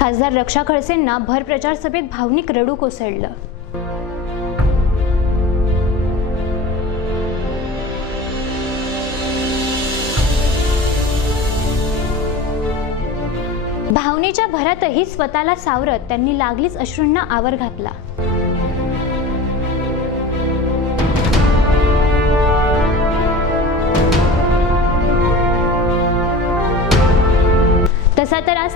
खासदार रक्षा खडसेंना भर प्रचार सभेत भावनिक रडू कोसळलं. भावनेच्या भरातही स्वतःला सावरत त्यांनी लागलीच अश्रूंना आवर घातला.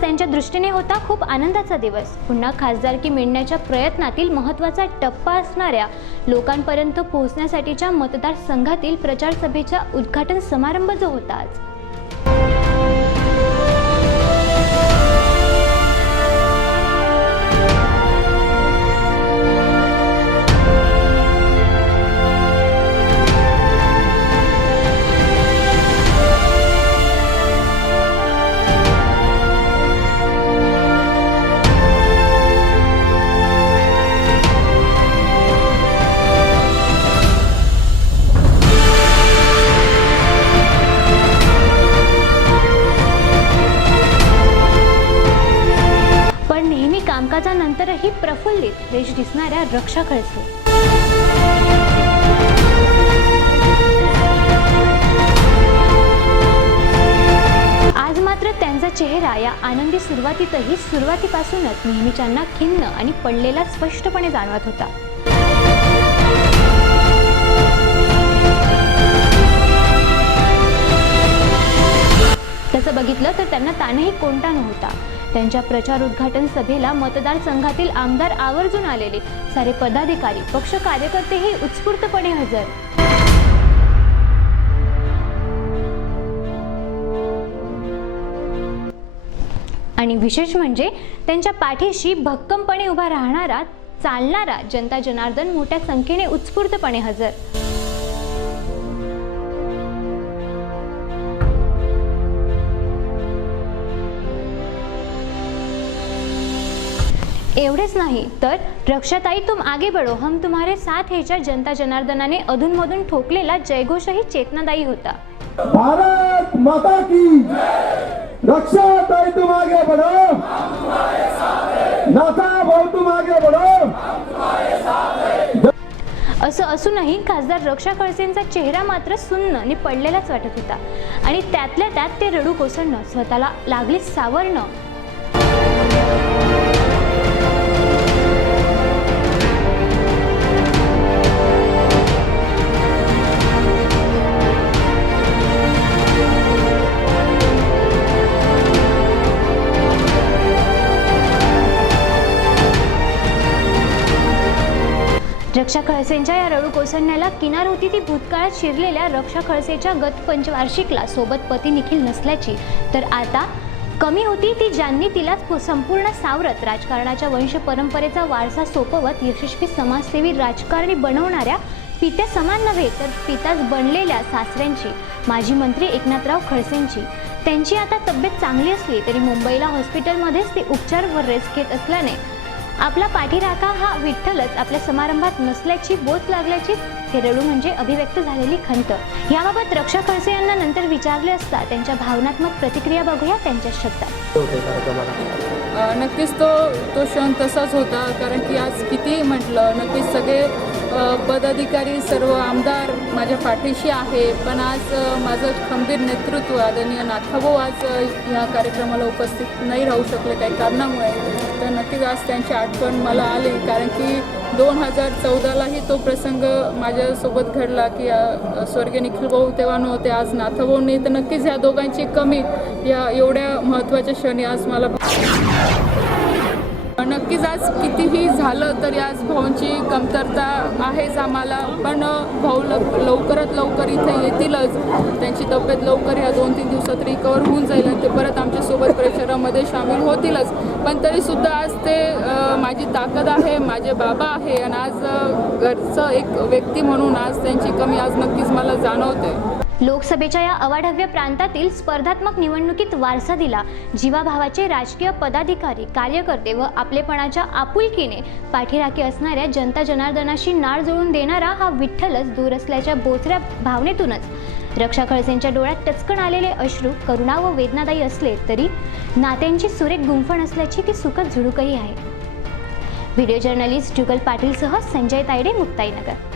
त्यांच्या दृष्टीने होता खूप आनंदाचा दिवस. पुन्हा खासदारकी मिळण्याच्या प्रयत्नातील महत्त्वाचा टप्पा असणाऱ्या लोकांपर्यंत पोहोचण्यासाठीच्या मतदारसंघातील प्रचारसभेचा उद्घाटन समारंभ जो होता आज. नंतरही प्रफुल्लित फ्रेश दिसणाऱ्या रक्षा खळसे आज मात्र त्यांचा चेहरा या आनंदी सुरुवातीतही सुरुवातीपासूनच नेहमीच्यांना खिन्न आणि पडलेला स्पष्टपणे जाणवत होता. तसं बघितलं तर त्यांना ताणही कोणता नव्हता. त्यांच्या प्रचार उद्घाटन सभेला मतदारसंघातील आमदार आवर्जून आलेले. सारे पदाधिकारी पक्ष कार्यकर्तेही उत्स्फूर्तपणे हजर. आणि विशेष म्हणजे त्यांच्या पाठीशी भक्कमपणे उभा राहणारा चालणारा जनता जनार्दन मोठ्या संख्येने उत्स्फूर्तपणे हजर. एवढेच नाही तर रक्षाताई तुम आगे बढ़ो. हम तुम्हारे साथ हेच्या जनता जनार्दनाने अधूनमधून ठोकलेला जयघोषही चेतनादायी होता. भारत माता की रक्षा ताई तुम आगे बढ़ो. नाथा भाऊ तुम आगे बढ़ो. असं असूनही खासदार रक्षा खडसेंचा चेहरा मात्र सुन्न आणि पडलेलाच वाटत होता. आणि त्यातल्या त्यात ते रडू कोसळणं स्वतःला लागलीच सावरणं रक्षा खळसेंच्या या रडू कोसळण्याला किनार होती ती भूतकाळात शिरलेल्या रक्षा खळसेच्या गत पंचवार्षिकला. सोबत पती निखिल नसल्याची. तर आता कमी होती ती ज्यांनी तिला संपूर्ण सावरत. राजकारणाच्या वंश परंपरेचा वारसा सोपवत यशस्वी समाजसेवी राजकारणी बनवणाऱ्या पित्या समान नव्हे तर पिताच बनलेल्या सासऱ्यांची माजी मंत्री एकनाथराव खडसेंची त्यांची आता तब्येत चांगली असली तरी मुंबईला हॉस्पिटलमध्येच ते उपचारवर व रेस्ट घेत असल्याने आपला पाठीराखा हा विठ्ठलच आपल्या समारंभात नसल्याची बोच लागल्याची हे रडू म्हणजे अभिव्यक्त झालेली खंत. याबाबत रक्षा खडसे यांना नंतर विचारले असता त्यांच्या भावनात्मक प्रतिक्रिया बघूया त्यांच्या शब्दात. नक्कीच तो तो क्षण तसाच होता कारण की आज किती म्हटलं नक्कीच सगळे पदाधिकारी सर्व आमदार माझ्या पाठीशी आहे. पण आज माझं खंबीर नेतृत्व आदरणीय नाथाभाऊ आज या ह्या कार्यक्रमाला उपस्थित नाही राहू शकले काही कारणामुळे. तर नक्कीच आज त्यांची आठवण मला आली. कारण की दोन हजार चौदालाही तो प्रसंग माझ्यासोबत घडला की स्वर्गीय निखिल भाऊ तेव्हा नव्हते आज नाथाभाऊ नाही तर नक्कीच ह्या दोघांची कमी या एवढ्या महत्त्वाच्या क्षणी आज मला नक्कीच आज कितीही झालं तरी आज भाऊंची कमतरता आहेच आम्हाला. पण भाऊ लवकरात लवकर इथे येतीलच. त्यांची तब्येत लवकर या दोन तीन दिवसात रिकवर होऊन जाईल आणि ते परत आमच्यासोबत प्रचारामध्ये सामील होतीलच. पण तरीसुद्धा आज ते माझी ताकद आहे माझे बाबा आहे आणि आज घरचं एक व्यक्ती म्हणून आज त्यांची कमी आज नक्कीच मला जाणवते. लोकसभेच्या या अवाढव्य प्रांतातील स्पर्धात्मक निवडणुकीत वारसा दिला. जीवाभावाचे राजकीय पदाधिकारी कार्यकर्ते व आपलेपणाच्या आपुलकीने पाठीराखी असणाऱ्या जनता जनार्दनाशी नाळ जुळून देणारा हा विठ्ठलच दूर असल्याच्या बोचऱ्या भावनेतूनच. रक्षा खळसेंच्या डोळ्यात टचकन आलेले अश्रू करुणा व वेदनादायी असले तरी नात्यांची सुरेख गुंफण असल्याची ती सुखद झुडूकही आहे. व्हिडिओ जर्नलिस्ट जुगल पाटीलसह संजय तायडे मुक्ताईनगर.